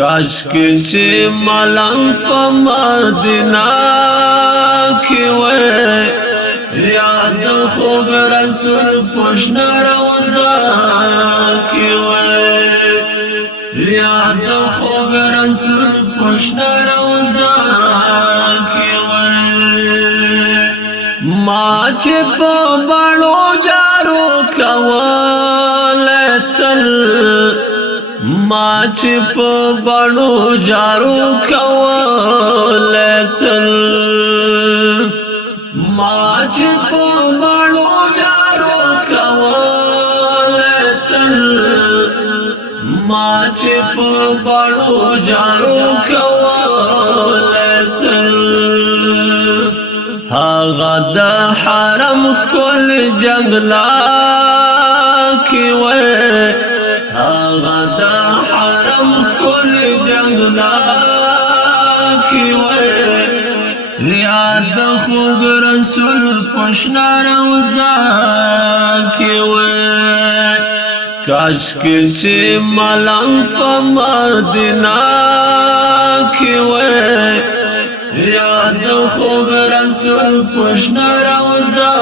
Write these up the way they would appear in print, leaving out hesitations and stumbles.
کاش چې ملنګ په مدینه کې وای یاد خوږ رسول پښن روضه کې وای یاد خوږ رسول پښن روضه کې وای ما چې په بڼو جارو کوله تل ما چې په بڼو جارو کوله تل ما چې په بڼو جارو کوله تل ما چې په بڼو جارو کوله تل هغه د حرم کل جنگلا کې وای هغه د حرم کل جنگلا کې وای یاد خوږ رسول پښن روضه کې وای کاش چې ملنګ په مدینه کې وای یاد خوږ رسول پښن روضه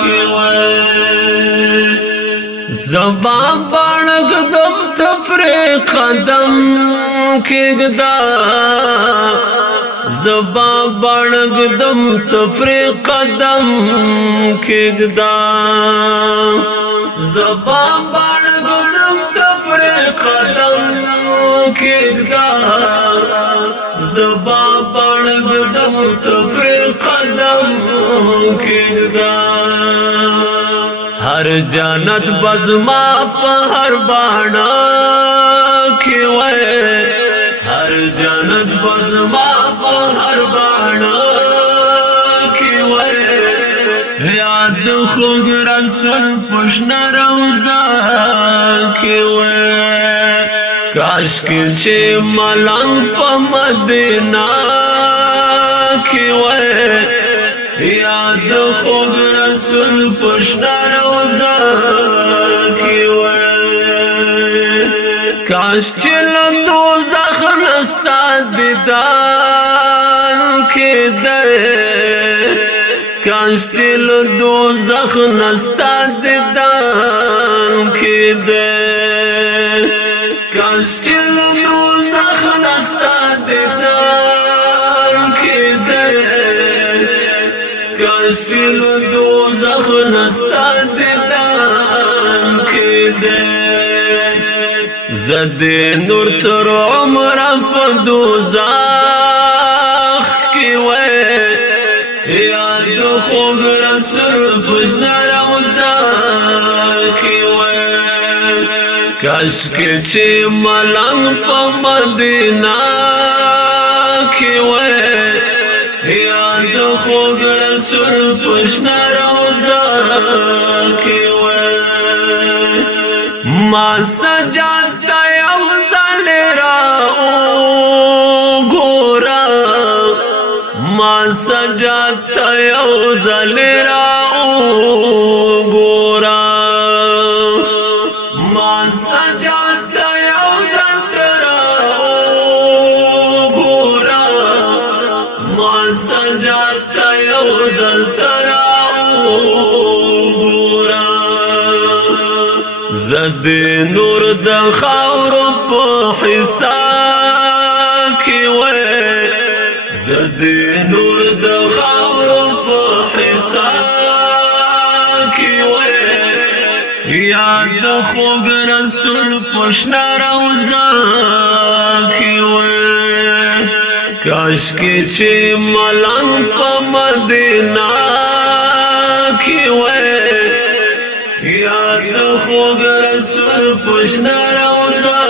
کې وای زبا بڼګدم تفریق قدم کېږدا زبا بڼګدم تفریق قدم کېږدا زبا بڼګدم تفریق قدم کېږدا زبا بڼګدم تفریق قدم کېږدا هر جنت بزما په هر باڼه کې وای هر جنت بزما په هر باڼه کې وای یاد خوږ رسول پښن روضه کې وای کاش چې ملنګ په مدینه کې وای یاد خوږ رسول پښن روضه کې وای کاش چې له دوزخ نه ستا دیدن کېدی کاش چې له دوزخ نه ستا دیدن کېدی کاش چې له دوزخ نه ستا دیدن کېدی کاش چې له دوزخ نه ستا دیدن کېدی زد نور تر عمر په دوزخ کې وای یاد خوږ رسول پښن روضه کې وای کاش چې ملنګ په مدینه کې وای یاد خوږ رسول پښن روضه کې وای ما سجاد یو ځل را وګورا ما سجاد یو ځل را وګورا ما سجاد یو ځل را وګورا ما سجاد یو ځل را زد نور د خاورو په حصہ کې وای زد نور د خاورو په حصہ کې وای یاد خوږ رسول پښن روضه کې وای کاش چې ملنګ په مدینه کې وای یاد خوږ رسول پښن روضه